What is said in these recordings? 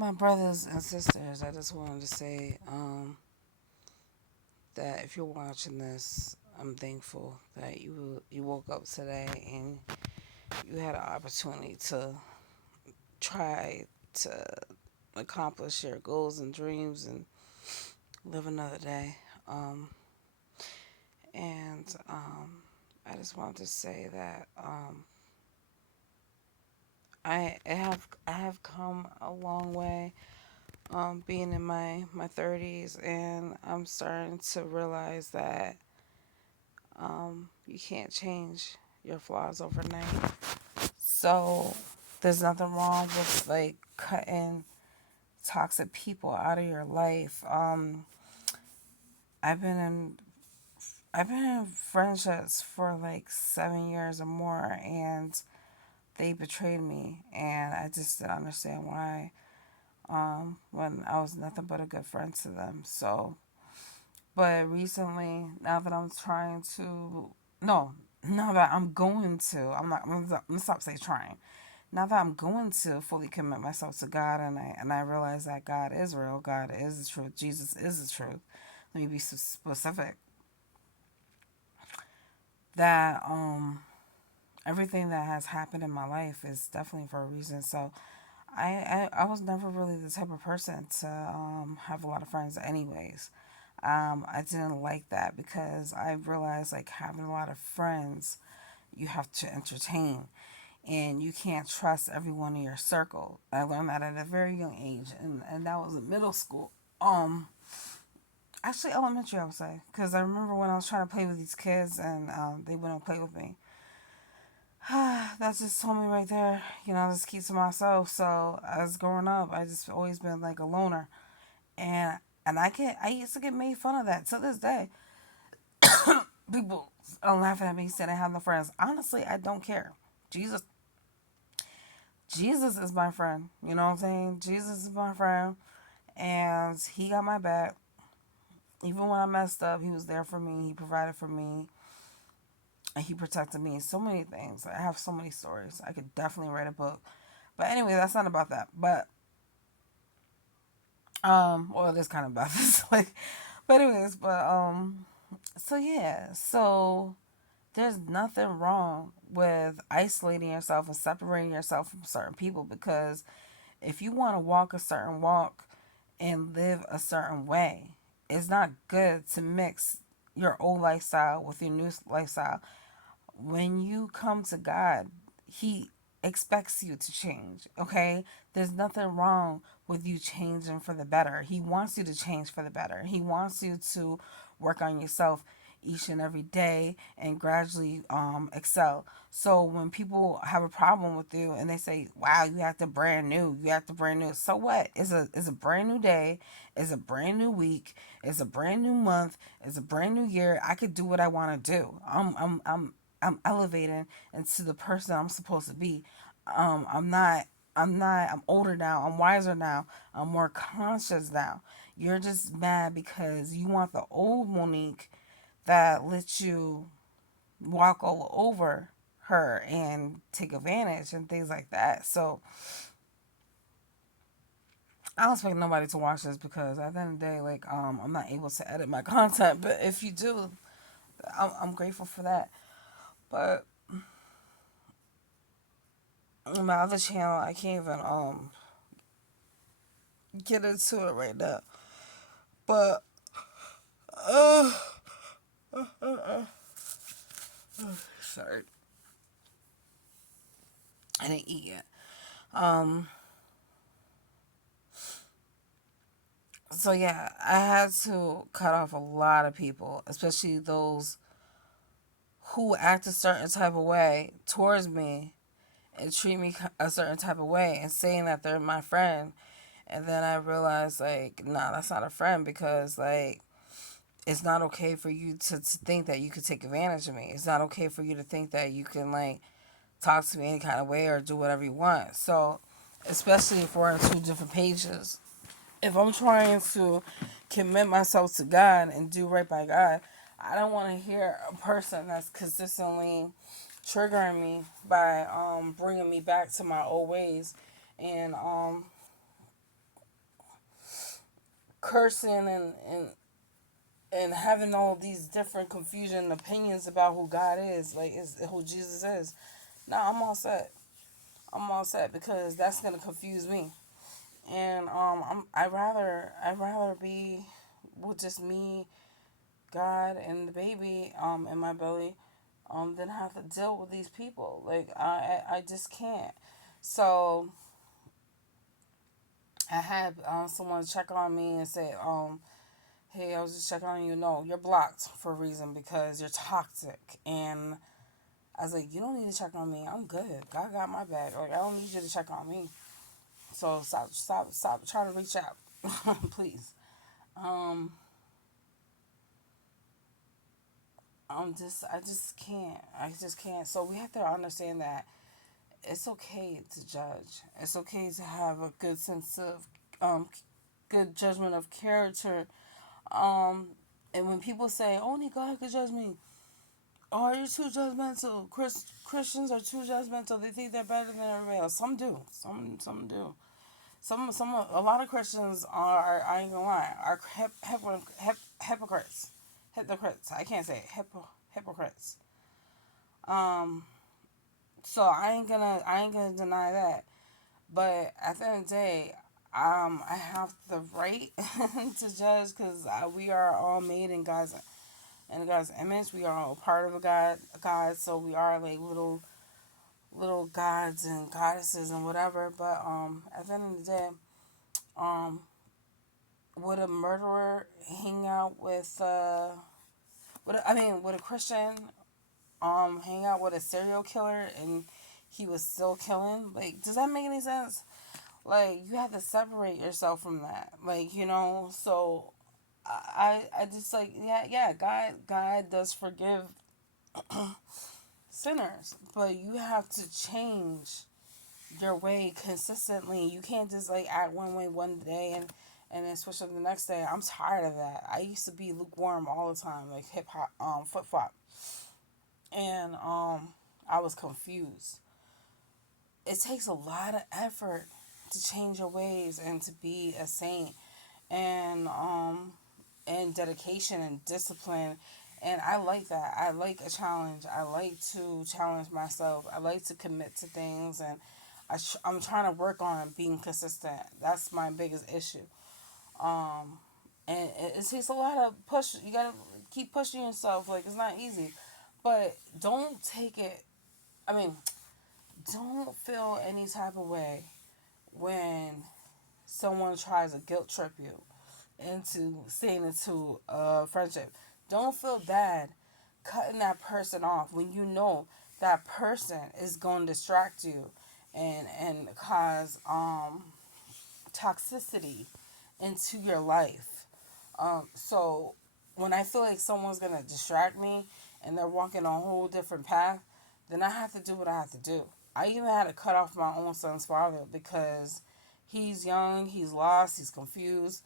My brothers and sisters, I just wanted to say that if you're watching this, I'm thankful that you woke up today and you had an opportunity to try to accomplish your goals and dreams and live another day. Um, and I just wanted to say that I have come a long way, being in my 30s, and I'm starting to realize that you can't change your flaws overnight. So there's nothing wrong with like cutting toxic people out of your life. I've been in I've been in friendships for like 7 years or more, and they betrayed me, and I just didn't understand why. When I was nothing but a good friend to them. So, but recently, now that I'm trying to, no, now that I'm going to, I'm gonna stop saying trying. Now that I'm going to fully commit myself to God, and I realize that God is real, God is the truth, Jesus is the truth. Let me be specific. That everything that has happened in my life is definitely for a reason. So I was never really the type of person to have a lot of friends, anyways. I didn't like that because I realized like having a lot of friends, you have to entertain, and you can't trust everyone in your circle. I learned that at a very young age, and that was in middle school. Actually elementary, I would say, because I remember when I was trying to play with these kids and they wouldn't play with me. That just told me right there, just keep to myself. So as growing up, I just always been like a loner, and I used to get made fun of that to this day. People are laughing at me saying I have no friends. Honestly, I don't care. Jesus, Jesus is my friend. You know what I'm saying? Jesus is my friend, and He got my back. Even when I messed up, He was there for me. He provided for me, and He protected me. So many things. I have so many stories. I could definitely write a book. But anyway, that's not about that. But well, it is kind of about this. Like, but anyways, so yeah, so there's nothing wrong with isolating yourself and separating yourself from certain people, because if you want to walk a certain walk and live a certain way, it's not good to mix your old lifestyle with your new lifestyle. When you come to God, He expects you to change, okay? There's nothing wrong with you changing for the better. He wants you to change for the better. He wants you to work on yourself each and every day and gradually excel. So when people have a problem with you and they say, "Wow, you have to brand new. You have to brand new." So what? It's a brand new day. It's a brand new week. It's a brand new month. It's a brand new year. I could do what I want to do. I'm elevating into the person I'm supposed to be. I'm not. I'm not. I'm older now. I'm wiser now. I'm more conscious now. You're just mad because you want the old Monique that lets you walk all over her and take advantage and things like that. So I don't expect nobody to watch this because at the end of the day, like I'm not able to edit my content. But if you do, I'm grateful for that. But on my other channel, I can't even get into it right now. But uh, sorry, I didn't eat yet. Um, so yeah, I had to cut off a lot of people, especially those who act a certain type of way towards me and treat me a certain type of way and saying that they're my friend. And then I realized, like, nah, that's not a friend, because, like, it's not okay for you to think that you could take advantage of me. It's not okay for you to think that you can, like, talk to me any kind of way or do whatever you want. So, especially if we're on two different pages, if I'm trying to commit myself to God and do right by God, I don't want to hear a person that's consistently triggering me by bringing me back to my old ways and cursing and having all these different confusion opinions about who God is, like is who Jesus is. Nah, I'm all set. I'm all set because that's gonna confuse me. And I'd rather be with just me, God, and the baby in my belly than have to deal with these people. Like I just can't. So I had someone check on me and say, hey, I was just checking on you. No, you're blocked for a reason because you're toxic. And I was like, you don't need to check on me. I'm good. God got my back. Like I don't need you to check on me. So stop trying to reach out, please. Um, I just can't. So we have to understand that it's okay to judge. It's okay to have a good sense of, good judgment of character. Um, and when people say only God could judge me, oh, you're too judgmental. Christians are too judgmental. They think they're better than everybody else. Some do. Some do. A lot of Christians are, I ain't gonna lie, are hypocrites. Hypocrites. I can't say it. Hypocrites. Um, so I ain't gonna deny that. But at the end of the day, I have the right to judge because we are all made in God's image. We are all part of God. So we are like little gods and goddesses and whatever. But at the end of the day, um, would a murderer hang out with would a Christian hang out with a serial killer and he was still killing? Like, does that make any sense? Like, you have to separate yourself from that. Like, so I just like, yeah, God does forgive sinners, but you have to change your way consistently. You can't just like act one way one day and then switch up the next day. I'm tired of that. I used to be lukewarm all the time, like hip hop, flip flop, and I was confused. It takes a lot of effort to change your ways and to be a saint, and dedication and discipline. And I like that. I like a challenge. I like to challenge myself. I like to commit to things, and I'm trying to work on being consistent. That's my biggest issue. Um, and it takes a lot of push. You gotta keep pushing yourself. Like, it's not easy, but don't take it. I mean, don't feel any type of way when someone tries to guilt trip you into staying into a friendship. Don't feel bad cutting that person off when you know that person is going to distract you and cause toxicity into your life. So when I feel like someone's gonna distract me and they're walking a whole different path, then I have to do what I have to do. I even had to cut off my own son's father because he's young, he's lost, he's confused.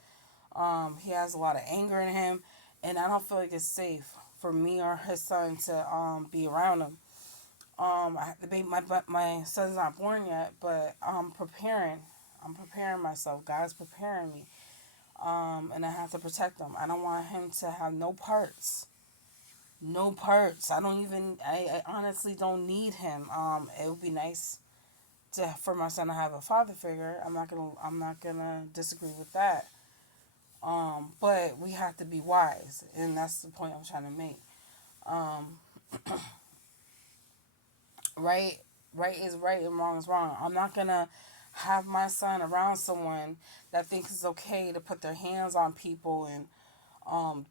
He has a lot of anger in him, and I don't feel like it's safe for me or his son to be around him. The baby, my son's not born yet, but I'm preparing. I'm preparing myself. God's preparing me, and I have to protect him. I don't want him to have no parts. No parts. I don't even. I honestly don't need him. It would be nice for my son to have a father figure. I'm not gonna disagree with that. But we have to be wise, and that's the point I'm trying to make. Um, right, right is right and wrong is wrong. I'm not gonna have my son around someone that thinks it's okay to put their hands on people and um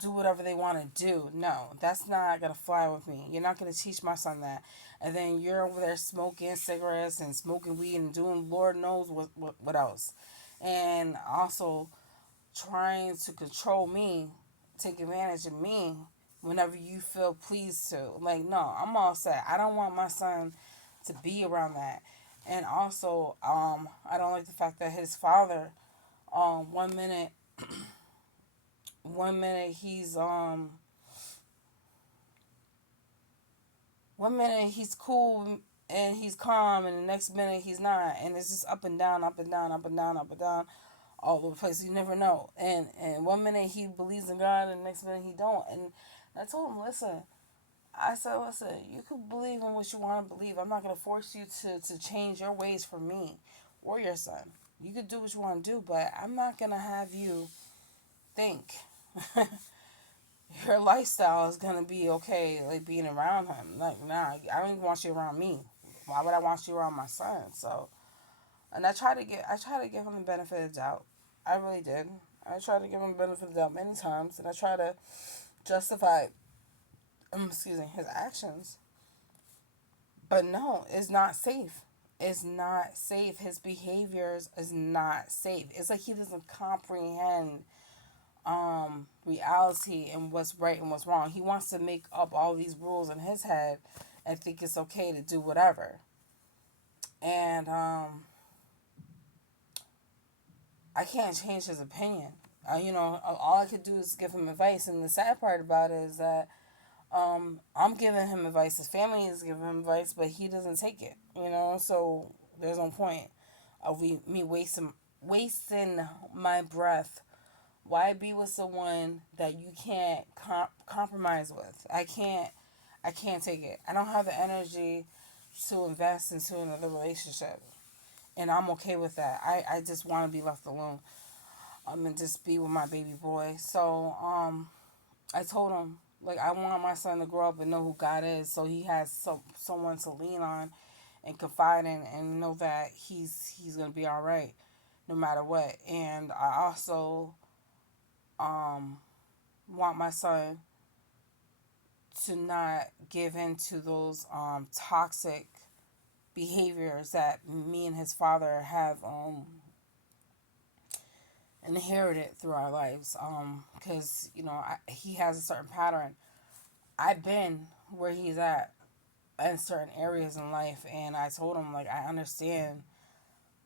do whatever they want to do. No, that's not gonna fly with me. You're not gonna teach my son that, and then you're over there smoking cigarettes and smoking weed and doing Lord knows what else, and also trying to control me, take advantage of me whenever you feel pleased to. Like, no, I'm all set. I don't want my son to be around that. And also, I don't like the fact that his father, um, one minute, one minute he's one minute he's cool and he's calm, and the next minute he's not, and it's just up and down, up and down, up and down, up and down. all over the place. You never know. And one minute he believes in God, and the next minute he don't. And I told him, listen, I said, listen, you can believe in what you want to believe. I'm not going to force you to change your ways for me or your son. You could do what you want to do, but I'm not going to have you think your lifestyle is going to be okay, like being around him. Like, nah, I don't even want you around me. Why would I want you around my son? So, and I try to give him the benefit of the doubt. I really did. I tried to give him the benefit of the doubt many times, and I try to justify, excuse me, his actions. But no, it's not safe. It's not safe. His behaviors is not safe. It's like he doesn't comprehend reality and what's right and what's wrong. He wants to make up all these rules in his head and think it's okay to do whatever. And I can't change his opinion. All I could do is give him advice. And the sad part about it is that I'm giving him advice. His family is giving him advice, but he doesn't take it. So there's no point of me wasting my breath. Why be with someone that you can't compromise with? I can't take it. I don't have the energy to invest into another relationship, and I'm okay with that. I just want to be left alone. And just be with my baby boy. So I told him, like, I want my son to grow up and know who God is, so he has someone to lean on and confide in, and know that he's gonna be all right no matter what. And I also want my son to not give in to those toxic behaviors that me and his father have inherited through our lives. Because he has a certain pattern. I've been where he's at in certain areas in life, and I told him, like, I understand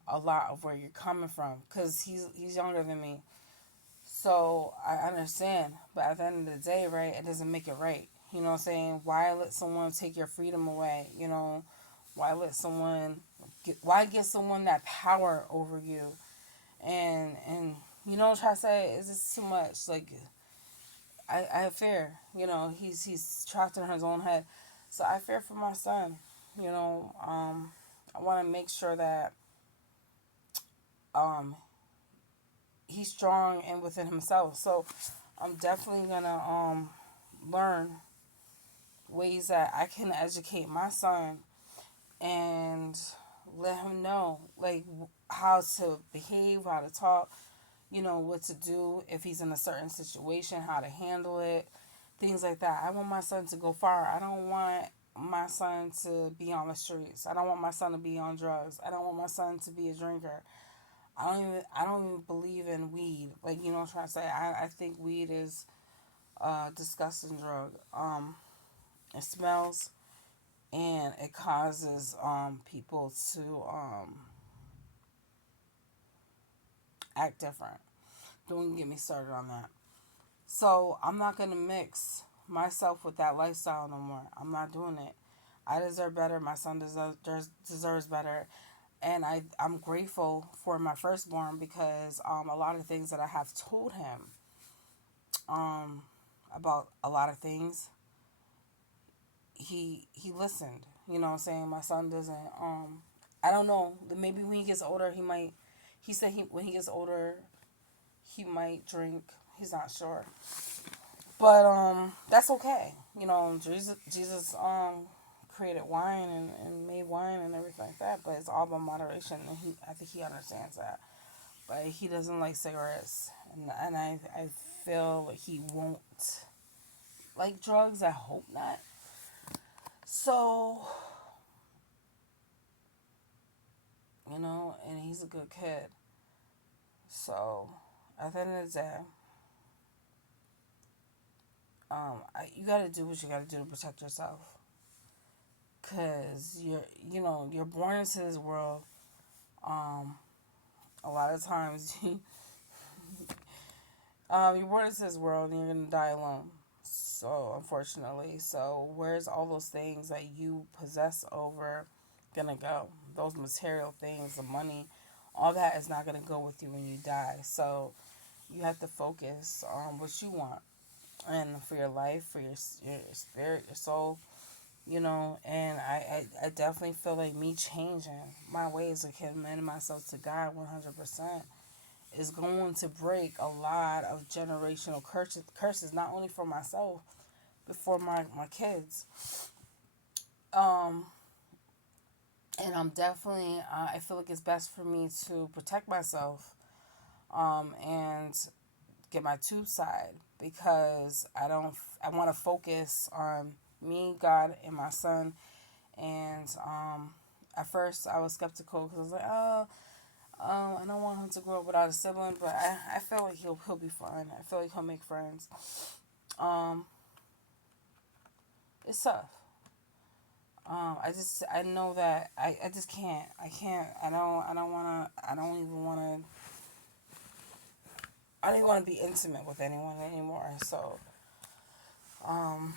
a lot of where you're coming from, because he's younger than me. So I understand, but at the end of the day, right, it doesn't make it right. You know what I'm saying? Why let someone take your freedom away? Why let someone why give someone that power over you? And what I'm trying to say is just too much. Like, I fear. He's trapped in his own head. So I fear for my son. I want to make sure that um he's strong and within himself. So I'm definitely gonna learn ways that I can educate my son and let him know, like, how to behave, how to talk, what to do if he's in a certain situation, how to handle it, things like that. I want my son to go far. I don't want my son to be on the streets. I don't want my son to be on drugs. I don't want my son to be a drinker. I don't even believe in weed. Like, what I'm trying to say. I think weed is a disgusting drug. It smells, and it causes people to act different. Don't even get me started on that. So I'm not gonna mix myself with that lifestyle no more. I'm not doing it. I deserve better. My son deserves better. And I'm grateful for my firstborn, because a lot of things that I have told him um, about a lot of things, he listened. You know what I'm saying? My son doesn't. I don't know. Maybe when he gets older, he might. He said when he gets older, he might drink. He's not sure, but that's okay. Jesus created wine and made wine and everything like that, but it's all about moderation, and I think he understands that. But he doesn't like cigarettes, and I feel like he won't like drugs. I hope not. So, and he's a good kid. So, at the end of the day, you gotta do what you gotta do to protect yourself. Cause you're born into this world. Um, a lot of times, you're born into this world and you're gonna die alone. So, unfortunately, where's all those things that you possess over gonna go? Those material things, the money, all that is not going to go with you when you die. So you have to focus on what you want and for your life, for your spirit, your soul, and I definitely feel like me changing my ways of committing myself to God 100% is going to break a lot of generational curses, not only for myself, but for my kids. Um, and I'm definitely, I feel like it's best for me to protect myself, and get my tube side, because I want to focus on me, God, and my son. And at first I was skeptical because I was like, I don't want him to grow up without a sibling, but I feel like he'll be fine. I feel like he'll make friends. Um, it's tough. I know that I just can't. I don't even wanna I don't even wanna be intimate with anyone anymore. So um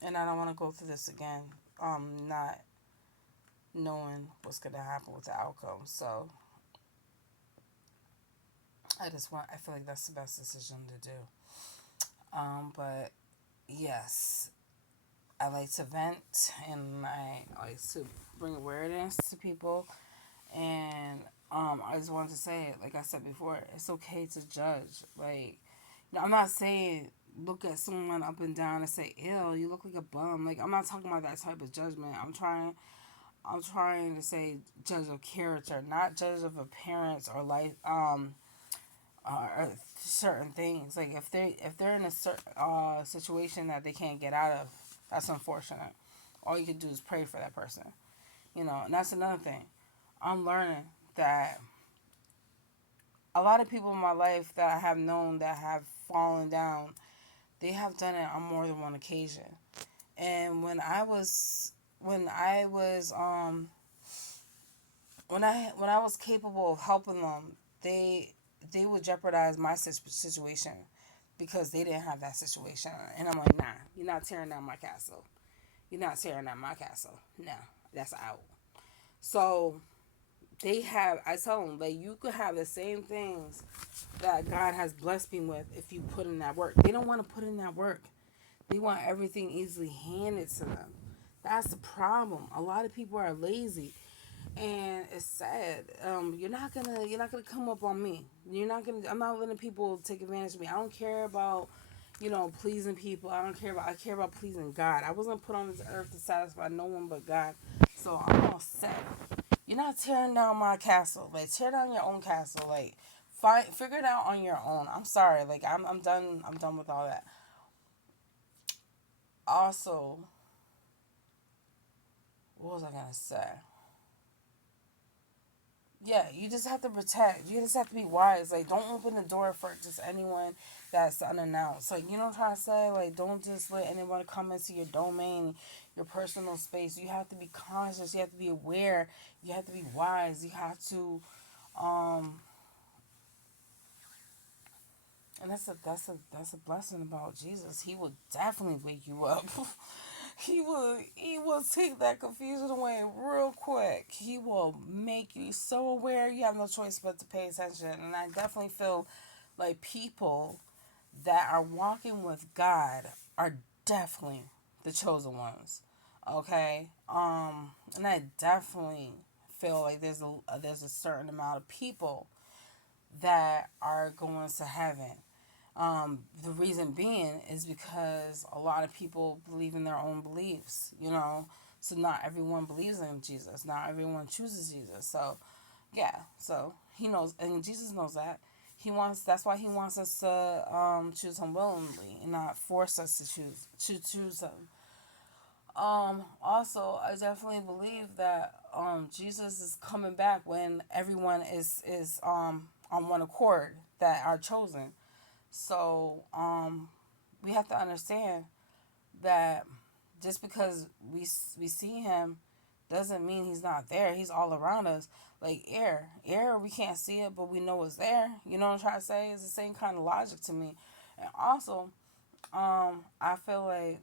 and I don't wanna go through this again. Not knowing what's gonna happen with the outcome. So I feel like that's the best decision to do. But yes, I like to vent, and I like to bring awareness to people. And I just wanted to say it, like I said before, it's okay to judge. Like, I'm not saying look at someone up and down and say, "Ew, you look like a bum." Like, I'm not talking about that type of judgment. I'm trying to say judge of character, not judge of appearance or life, or certain things. Like, if they're in a certain situation that they can't get out of, that's unfortunate. All you can do is pray for that person. And that's another thing. I'm learning that a lot of people in my life that I have known that have fallen down, they have done it on more than one occasion. And when I was capable of helping them, they would jeopardize my situation because they didn't have that situation. And I'm like, nah, you're not tearing down my castle. You're not tearing down my castle. No, that's out. So I tell them, like, you could have the same things that God has blessed me with if you put in that work. They don't want to put in that work. They want everything easily handed to them. That's the problem. A lot of people are lazy, and it's sad. You're not gonna come up on me. I'm not letting people take advantage of me. I don't care about pleasing people. I care about pleasing God. I wasn't put on this earth to satisfy no one but God. So I'm all set. You're not tearing down my castle. Like, tear down your own castle. Like, figure it out on your own. I'm sorry. Like, I'm done. I'm done with all that. Also, what was I gonna say? Yeah, you just have to protect. You just have to be wise. Like, don't open the door for just anyone that's unannounced. Like, what I'm trying to say? Like, don't just let anyone come into your domain, your personal space. You have to be conscious. You have to be aware. You have to be wise. You have to, um, and that's a blessing about Jesus. He will definitely wake you up. He will take that confusion away real quick. He will make you so aware you have no choice but to pay attention. And I definitely feel like people that are walking with God are definitely the chosen ones. Okay? And I definitely feel like there's a certain amount of people that are going to heaven. The reason being is because a lot of people believe in their own beliefs. So not everyone believes in Jesus. Not everyone chooses Jesus. So, yeah. So he knows, and Jesus knows that. That's why he wants us to choose him willingly and not force us to choose him. Also, I definitely believe that Jesus is coming back when everyone is on one accord that are chosen. So we have to understand that just because we see him doesn't mean he's not there. He's all around us. Like air, we can't see it, but we know it's there. You know what I'm trying to say? It's the same kind of logic to me. And also, I feel like,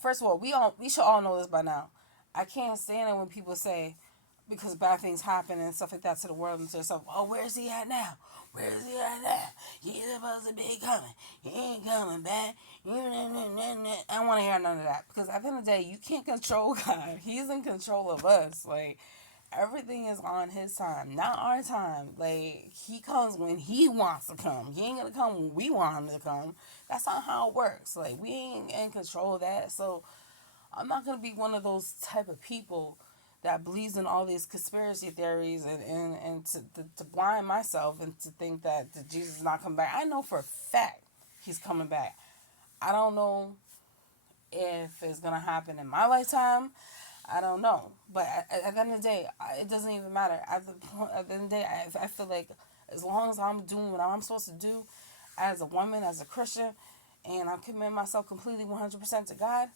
first of all, we should all know this by now. I can't stand it when people say, because bad things happen and stuff like that to the world and to yourself. Oh, where's he at now? Where's he at now? He's supposed to be coming. He ain't coming back. I don't want to hear none of that, because at the end of the day, you can't control God. He's in control of us. Like, everything is on his time, not our time. Like, he comes when he wants to come. He ain't gonna come when we want him to come. That's not how it works. Like, we ain't in control of that. So I'm not gonna be one of those type of people that believes in all these conspiracy theories and to blind myself and to think that Jesus is not coming back. I know for a fact he's coming back. I don't know if it's gonna happen in my lifetime. I don't know, but at the end of the day, it doesn't even matter. At the end of the day, I feel like as long as I'm doing what I'm supposed to do as a woman, as a Christian, and I'm committing myself completely 100% to God,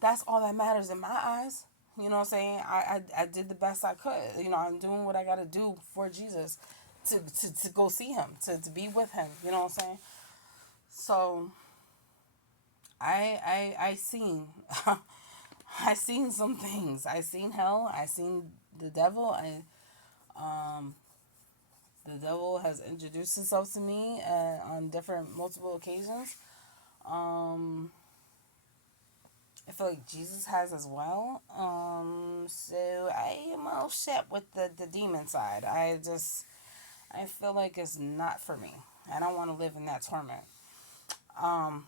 that's all that matters in my eyes. You know what I'm saying? I did the best I could. You know, I'm doing what I got to do for Jesus to go see him, to be with him. You know what I'm saying? So I seen I seen some things. I seen hell. I seen the devil. The devil has introduced himself to me on different multiple occasions. Um, I feel like Jesus has as well. So I am all set with the demon side. I feel like it's not for me. I don't want to live in that torment. Um,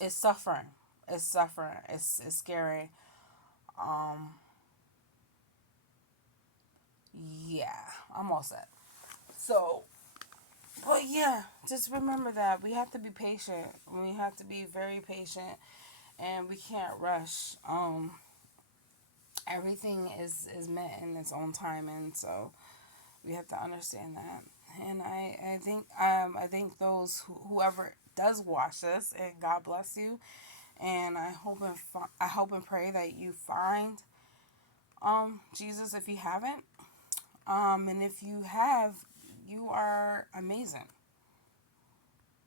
it's suffering. It's suffering. It's scary. Um, yeah, I'm all set. So, but yeah, just remember that we have to be patient. We have to be very patient, and we can't rush. Everything is meant in its own time, and so we have to understand that. And I think those whoever does watch this, and God bless you. And I hope and pray that you find Jesus if you haven't. And if you have, you are amazing.